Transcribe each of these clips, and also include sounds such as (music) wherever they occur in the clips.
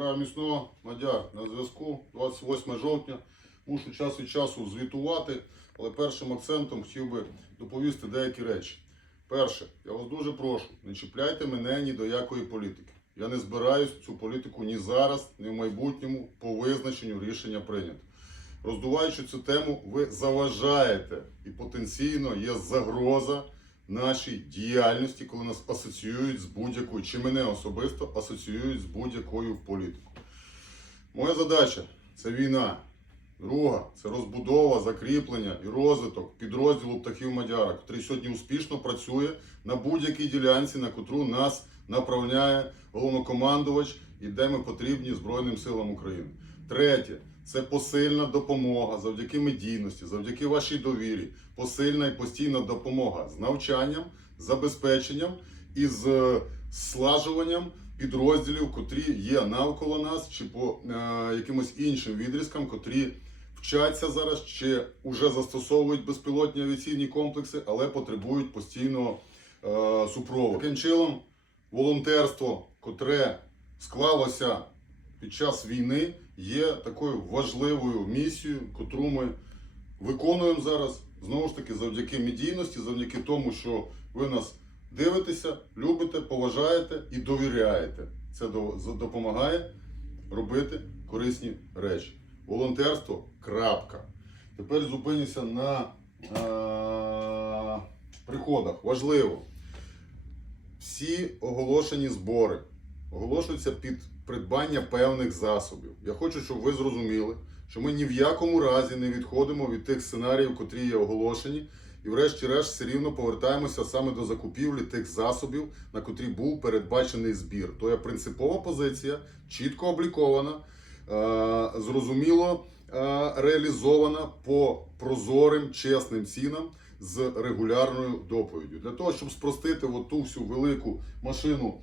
Бажаю міцного Мадяр на зв'язку 28 жовтня. Мушу час від часу звітувати, але першим акцентом хотів би доповісти деякі речі. Перше, я вас дуже прошу, не чіпляйте мене ні до якої політики. Я не збираюсь цю політику ні зараз, ні в майбутньому по визначенню рішення прийнято. Роздуваючи цю тему, ви заважаєте і потенційно є загроза нашій діяльності, коли нас асоціюють з будь-якою, чи мене особисто асоціюють з будь-якою політикою. Моя задача це війна. Друга це розбудова, закріплення і розвиток підрозділу птахів Мадяра, який сьогодні успішно працює на будь-якій ділянці, на котру нас направляє головнокомандувач і де ми потрібні Збройним силам України. Третє це посильна допомога завдяки медійності, завдяки вашій довірі, посильна і постійна допомога з навчанням, забезпеченням і з е, слажуванням підрозділів, котрі є навколо нас, чи по е, якимось іншим відрізкам, котрі вчаться зараз, чи вже застосовують безпілотні авіаційні комплекси, але потребують постійного е, супроводу. Таким чином, волонтерство, котре склалося під час війни, є такою важливою місією, котру ми виконуємо зараз. Знову ж таки, завдяки медійності, завдяки тому, що ви нас дивитеся, любите, поважаєте і довіряєте. Це допомагає робити корисні речі. Волонтерство крапка. Тепер зупинюся на е- приходах. Важливо. Всі оголошені збори оголошуються під придбання певних засобів. Я хочу, щоб ви зрозуміли, що ми ні в якому разі не відходимо від тих сценаріїв, котрі є оголошені, і врешті-решт все рівно повертаємося саме до закупівлі тих засобів, на котрі був передбачений збір. То є принципова позиція, чітко облікована, е, зрозуміло е, реалізована по прозорим, чесним цінам з регулярною доповіддю. Для того, щоб спростити от ту всю велику машину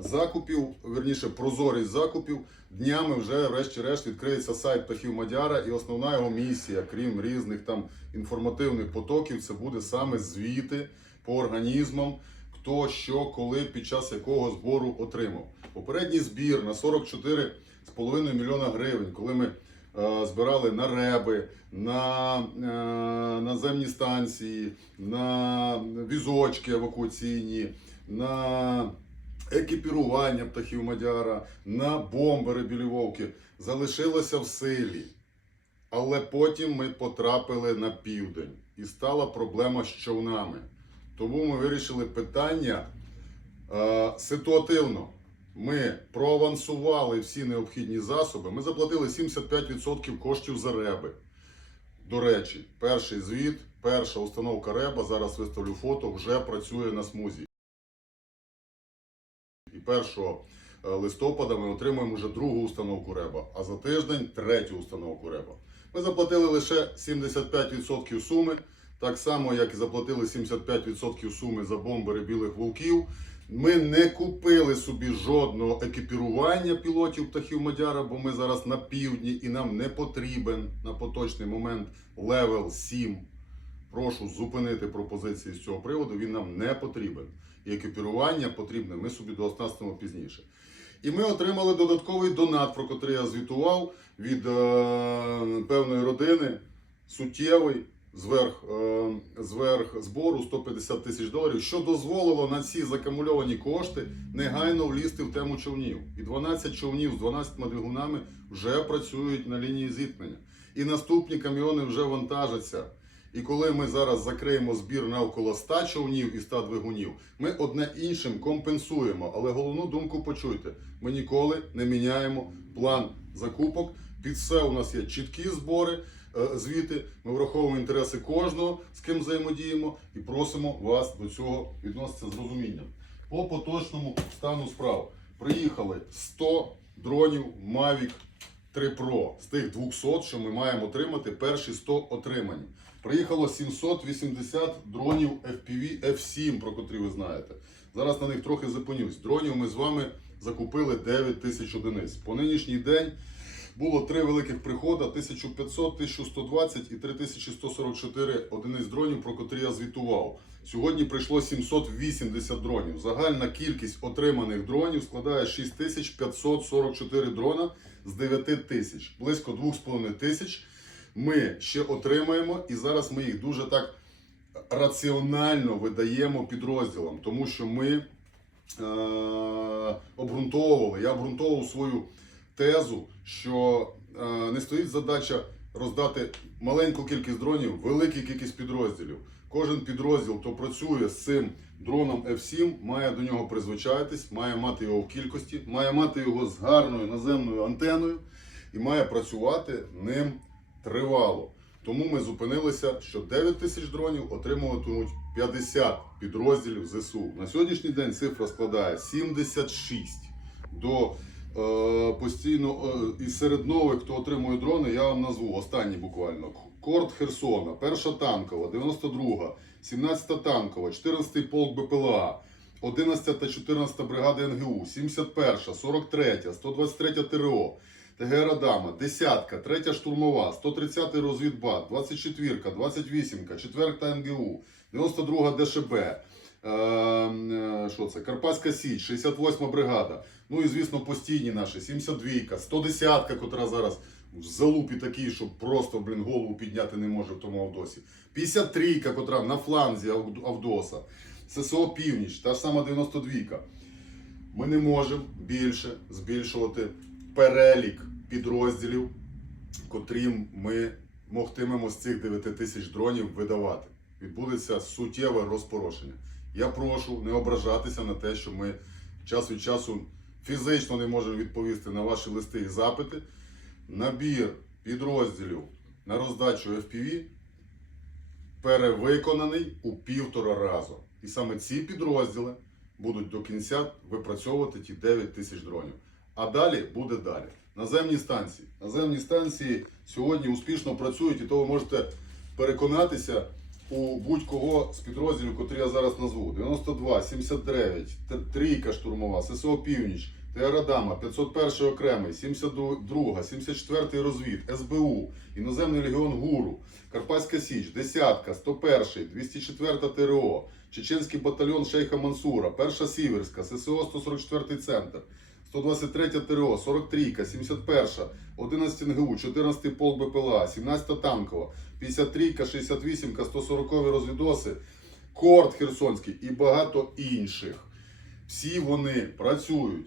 закупів, верніше прозорість закупів, днями вже врешті-решт відкриється сайт Птахів Мадяра, і основна його місія, крім різних там інформативних потоків, це буде саме звіти по організмам, хто що, коли, під час якого збору отримав. Попередній збір на 44,5 мільйона гривень, коли ми е, збирали на реби, на е, наземні станції, на візочки евакуаційні, на екіпірування птахів Мадяра, на бомбери білі вовки, залишилося в силі. Але потім ми потрапили на південь і стала проблема з човнами. Тому ми вирішили питання е, ситуативно. Ми проавансували всі необхідні засоби. Ми заплатили 75% коштів за реби. До речі, перший звіт, перша установка реба, зараз виставлю фото, вже працює на смузі. І 1 е, листопада ми отримаємо вже другу установку реба, а за тиждень третю установку реба. Ми заплатили лише 75% суми, так само, як і заплатили 75% суми за бомбери білих вовків. Ми не купили собі жодного екіпірування пілотів птахів Мадяра, бо ми зараз на півдні і нам не потрібен на поточний момент левел 7. Прошу зупинити пропозиції з цього приводу. Він нам не потрібен. І екіпірування потрібне. Ми собі дооснастимо пізніше. І ми отримали додатковий донат, про який я звітував від е, певної родини, суттєвий зверх, е, зверх збору 150 тисяч доларів, що дозволило на ці закамульовані кошти негайно влізти в тему човнів. І 12 човнів з 12 двигунами вже працюють на лінії зіткнення. І наступні каміони вже вантажаться. І коли ми зараз закриємо збір навколо 100 човнів і 100 двигунів, ми одне іншим компенсуємо. Але головну думку почуйте: ми ніколи не міняємо план закупок. Під все у нас є чіткі збори, е, звіти. Ми враховуємо інтереси кожного, з ким взаємодіємо, і просимо вас до цього відноситися з розумінням. По поточному стану справ приїхали 100 дронів Mavic 3 Pro з тих 200, що ми маємо отримати, перші 100 отримані. Приїхало 780 дронів FPV F7, про котрі ви знаєте. Зараз на них трохи зупинюсь. Дронів ми з вами закупили 9 тисяч одиниць. По нинішній день було три великих приходи: 1500, 1120 і 3144 одиниць дронів, про котрі я звітував. Сьогодні прийшло 780 дронів. Загальна кількість отриманих дронів складає 6544 дрона з 9 тисяч. Близько 2,5 тисяч ми ще отримаємо, і зараз ми їх дуже так раціонально видаємо підрозділам, тому що ми е, обґрунтовували, я обґрунтовував свою тезу, що е, не стоїть задача роздати маленьку кількість дронів, велику кількість підрозділів. Кожен підрозділ, хто працює з цим дроном F7, має до нього призвичаїтись, має мати його в кількості, має мати його з гарною наземною антеною і має працювати ним тривало. Тому ми зупинилися, що 9 тисяч дронів отримуватимуть 50 підрозділів ЗСУ. На сьогоднішній день цифра складає 76. До постійно е, і серед нових, хто отримує дрони, я вам назву останні буквально. Корт Херсона, перша танкова, 92, 17 танкова, 14 полк БПЛА, 11 та 14 бригада НГУ, 71, 43, 123 ТРО. ТГР Адама, десятка, третя штурмова, 130 розвідбат, 24, 28, 4 НГУ, 92 ДШБ. е, е, Що це? Карпатська Січ, 68 бригада. Ну і звісно, постійні наші, 72, 110, котра зараз в залупі такій, що просто, блін, голову підняти не може в тому Авдосі. 53, котра на фланзі Авдоса. ССО Північ, та ж сама 92. Ми не можемо більше збільшувати перелік підрозділів, котрим ми могтимемо з цих 9 тисяч дронів видавати. Відбудеться суттєве розпорошення. Я прошу не ображатися на те, що ми час від часу фізично не можемо відповісти на ваші листи і запити. Набір підрозділів на роздачу FPV перевиконаний у півтора разу. І саме ці підрозділи будуть до кінця випрацьовувати ті 9 тисяч дронів. А далі буде далі. Наземні станції. Наземні станції сьогодні успішно працюють, і то ви можете переконатися у будь-кого з підрозділів, котрі я зараз назву. 92, 79, Т- Трійка штурмова, ССО Північ, Теорадама, 501 окремий, 72, 74 розвід, СБУ, Іноземний легіон ГУРу, Карпатська Січ, Десятка, 101, 204 ТРО, Чеченський батальйон Шейха Мансура, Перша Сіверська, ССО 144 центр. 123 ТРО, 43, 71, 11 НГУ, 14 полк БПЛА, 17 танкова, 53, 68, 140 розвідоси, Корт Херсонський і багато інших. Всі вони працюють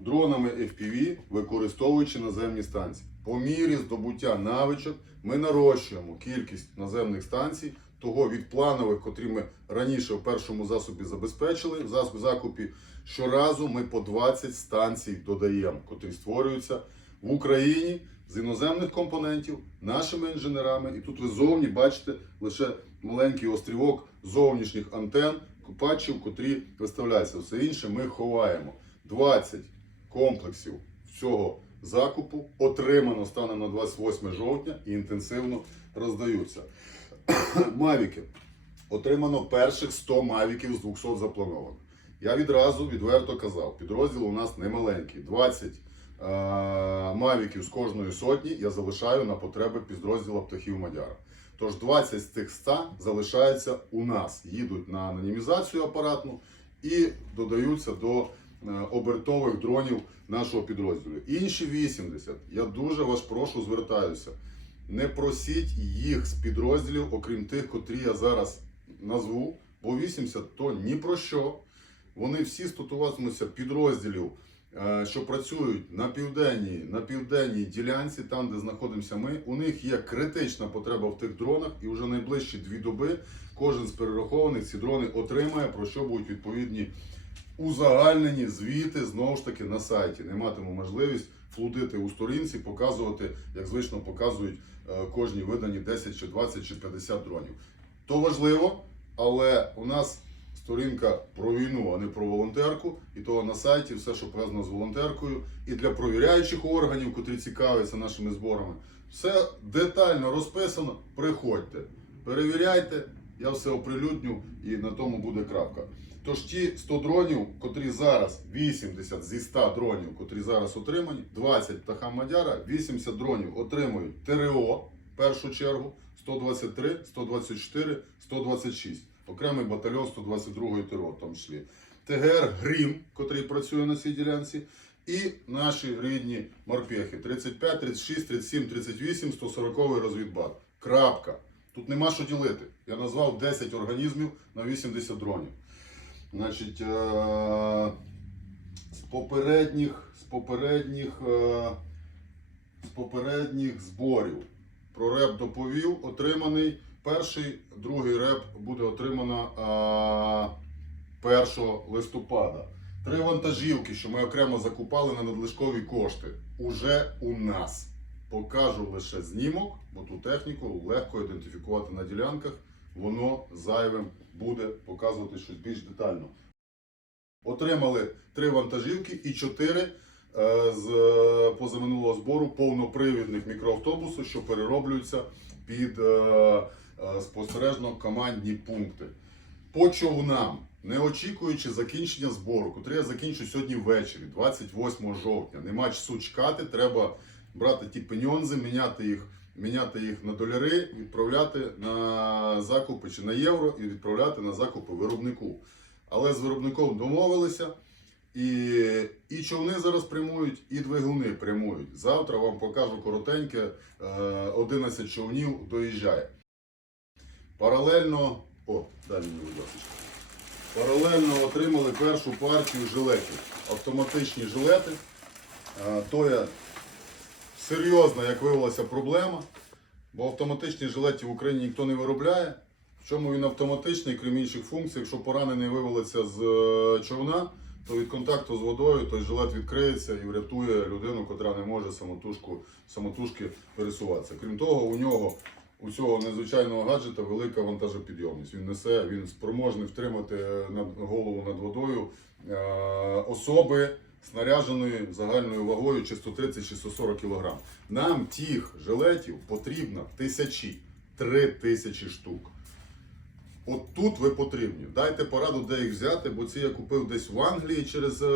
дронами FPV, використовуючи наземні станції. По мірі здобуття навичок ми нарощуємо кількість наземних станцій, того від планових, котрі ми раніше в першому засобі забезпечили, в закупі. Щоразу ми по 20 станцій додаємо, котрі створюються в Україні з іноземних компонентів, нашими інженерами. І тут ви зовні бачите лише маленький острівок зовнішніх антен, патчів, котрі виставляються. Все інше ми ховаємо. 20 комплексів всього закупу отримано станом на 28 жовтня і інтенсивно роздаються. (coughs) Мавіки. Отримано перших 100 мавіків з 200 запланованих. Я відразу відверто казав, підрозділ у нас не маленький. 20 е- мавіків з кожної сотні я залишаю на потреби підрозділу птахів Мадяра. Тож 20 з цих 100 залишаються у нас, їдуть на анонімізацію апаратну і додаються до обертових дронів нашого підрозділу. Інші 80, я дуже вас прошу, звертаюся. Не просіть їх з підрозділів, окрім тих, котрі я зараз назву, бо 80 то ні про що. Вони всі стосуватимуться підрозділів, е, що працюють на південній, на південній ділянці, там, де знаходимося ми. У них є критична потреба в тих дронах, і вже найближчі дві доби кожен з перерахованих ці дрони отримає, про що будуть відповідні узагальнені звіти знову ж таки на сайті. Не матиму можливість флудити у сторінці, показувати, як звично показують е, кожні видані 10 чи 20 чи 50 дронів. То важливо, але у нас сторінка про війну, а не про волонтерку. І того на сайті все, що пов'язано з волонтеркою, і для провіряючих органів, котрі цікавляться нашими зборами, все детально розписано. Приходьте, перевіряйте, я все оприлюдню і на тому буде крапка. Тож ті 100 дронів, котрі зараз 80 зі 100 дронів, котрі зараз отримані, 20 птаха Мадяра, 80 дронів отримують ТРО в першу чергу, 123, 124, 126. Окремий батальйон 122 ТРО в тому числі. ТГР Грім, котрий працює на цій ділянці, і наші рідні морпехи 35, 36, 37, 38, 140 розвідбат. Крапка. Тут нема що ділити. Я назвав 10 організмів на 80 дронів. Значить, е- з попередніх, з попередніх, е- з попередніх зборів про реп доповів, отриманий перший, другий реп буде отримано е- 1 листопада. Три вантажівки, що ми окремо закупали на надлишкові кошти, уже у нас. Покажу лише знімок, бо ту техніку легко ідентифікувати на ділянках. Воно зайвим буде показувати щось більш детально. Отримали три вантажівки і чотири е, з позаминулого збору повнопривідних мікроавтобусу, що перероблюються під е, е, спостережно командні пункти. По човнам, не очікуючи закінчення збору, котрий я закінчу сьогодні ввечері, 28 жовтня. Нема часу чекати, треба брати ті пеньонзи, міняти їх, міняти їх на доляри, відправляти на закупи чи на євро і відправляти на закупи виробнику. Але з виробником домовилися. І, і човни зараз прямують, і двигуни прямують. Завтра вам покажу коротеньке, е, 11 човнів доїжджає. Паралельно, о, далі мені. Паралельно отримали першу партію жилетів. Автоматичні жилети. Е, То є серйозна, як виявилося, проблема. Бо автоматичні жилети в Україні ніхто не виробляє. В чому він автоматичний, крім інших функцій, якщо поранений вивалиться з е, човна, то від контакту з водою той жилет відкриється і врятує людину, котра не може самотужку, самотужки пересуватися. Крім того, у нього у цього незвичайного гаджета велика вантажопідйомність. Він несе, він спроможний втримати над голову над водою е, особи снаряженої загальною вагою чи 130 чи 140 кг. Нам тих жилетів потрібно тисячі, три тисячі штук. От тут ви потрібні. Дайте пораду, де їх взяти, бо ці я купив десь в Англії через е,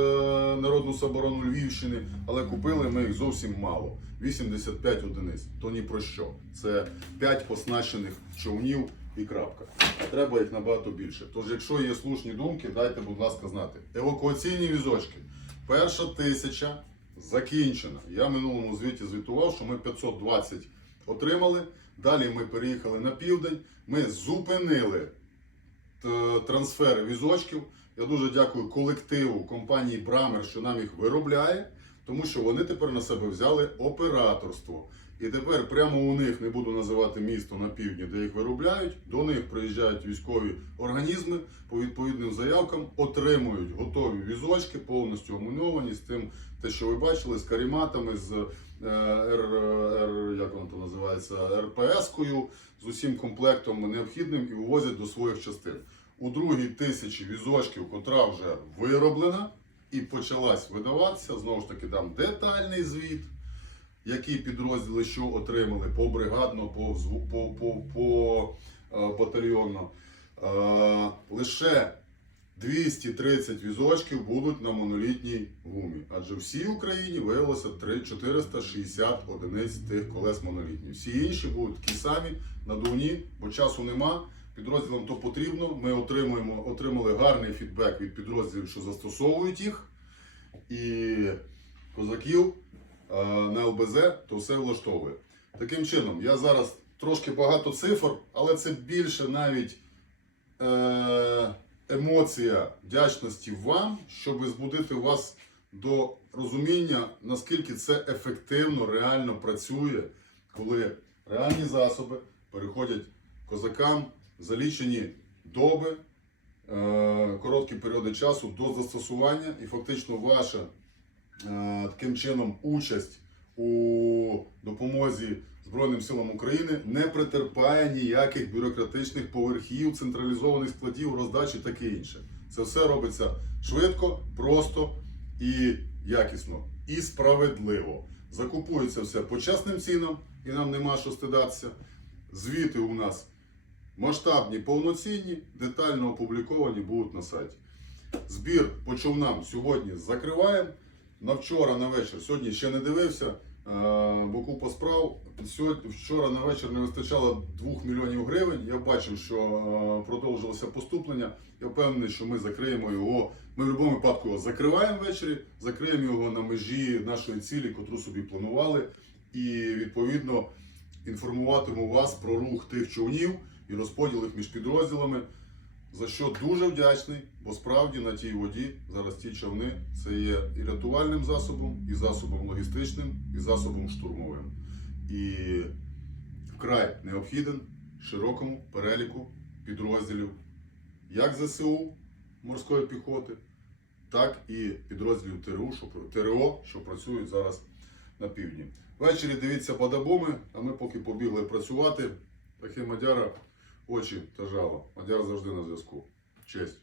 Народну соборону Львівщини, але купили ми їх зовсім мало. 85 одиниць. То ні про що. Це 5 оснащених човнів і крапка. А треба їх набагато більше. Тож, якщо є слушні думки, дайте, будь ласка, знати. Евакуаційні візочки. Перша тисяча закінчена. Я в минулому звіті звітував, що ми 520 отримали. Далі ми переїхали на південь. Ми зупинили трансфери трансфер візочків. Я дуже дякую колективу компанії Брамер, що нам їх виробляє, тому що вони тепер на себе взяли операторство. І тепер прямо у них не буду називати місто на півдні, де їх виробляють. До них приїжджають військові організми по відповідним заявкам, отримують готові візочки, повністю омуновані з тим, те, що ви бачили, з каріматами, з е, Р, Р, як воно то називається, РПС-кою, з усім комплектом необхідним і вивозять до своїх частин. У другій тисячі візочків, котра вже вироблена і почалась видаватися, знову ж таки, там детальний звіт, які підрозділи що отримали по бригадно, по, по, по, по е, батальйонно. Е, лише 230 візочків будуть на монолітній гумі. Адже всій Україні виявилося 460 одиниць тих колес монолітніх. Всі інші будуть такі самі надувні, бо часу нема. Підрозділам то потрібно. Ми отримуємо, отримали гарний фідбек від підрозділів, що застосовують їх. І козаків е, на ЛБЗ то все влаштовує. Таким чином, я зараз трошки багато цифр, але це більше навіть е, емоція вдячності вам, щоб збудити вас до розуміння, наскільки це ефективно, реально працює, коли реальні засоби переходять козакам за лічені доби, е, короткі періоди часу до застосування, і фактично ваша е, таким чином участь у допомозі Збройним силам України не претерпає ніяких бюрократичних поверхів, централізованих складів, роздачі таке інше. Це все робиться швидко, просто і якісно, і справедливо. Закупується все по чесним цінам, і нам нема що стидатися. Звіти у нас масштабні, повноцінні, детально опубліковані будуть на сайті. Збір по човнам сьогодні закриваємо. На вчора на вечір. Сьогодні ще не дивився, е, бо купа справ. Сьогодні, вчора на вечір не вистачало 2 мільйонів гривень. Я бачив, що е, продовжилося поступлення. Я впевнений, що ми закриємо його. Ми в будь-якому випадку закриваємо ввечері, закриємо його на межі нашої цілі, котру собі планували. І відповідно інформуватиму вас про рух тих човнів і розподіл їх між підрозділами. За що дуже вдячний, бо справді на тій воді зараз ті човни це є і рятувальним засобом, і засобом логістичним, і засобом штурмовим. І вкрай необхіден широкому переліку підрозділів як ЗСУ морської піхоти, так і підрозділів ТРУ, що, ТРО, що працюють зараз на півдні. Ввечері дивіться подобоми, а ми поки побігли працювати. Таке Мадяра очі та жало. Мадяр завжди на зв'язку. Честь.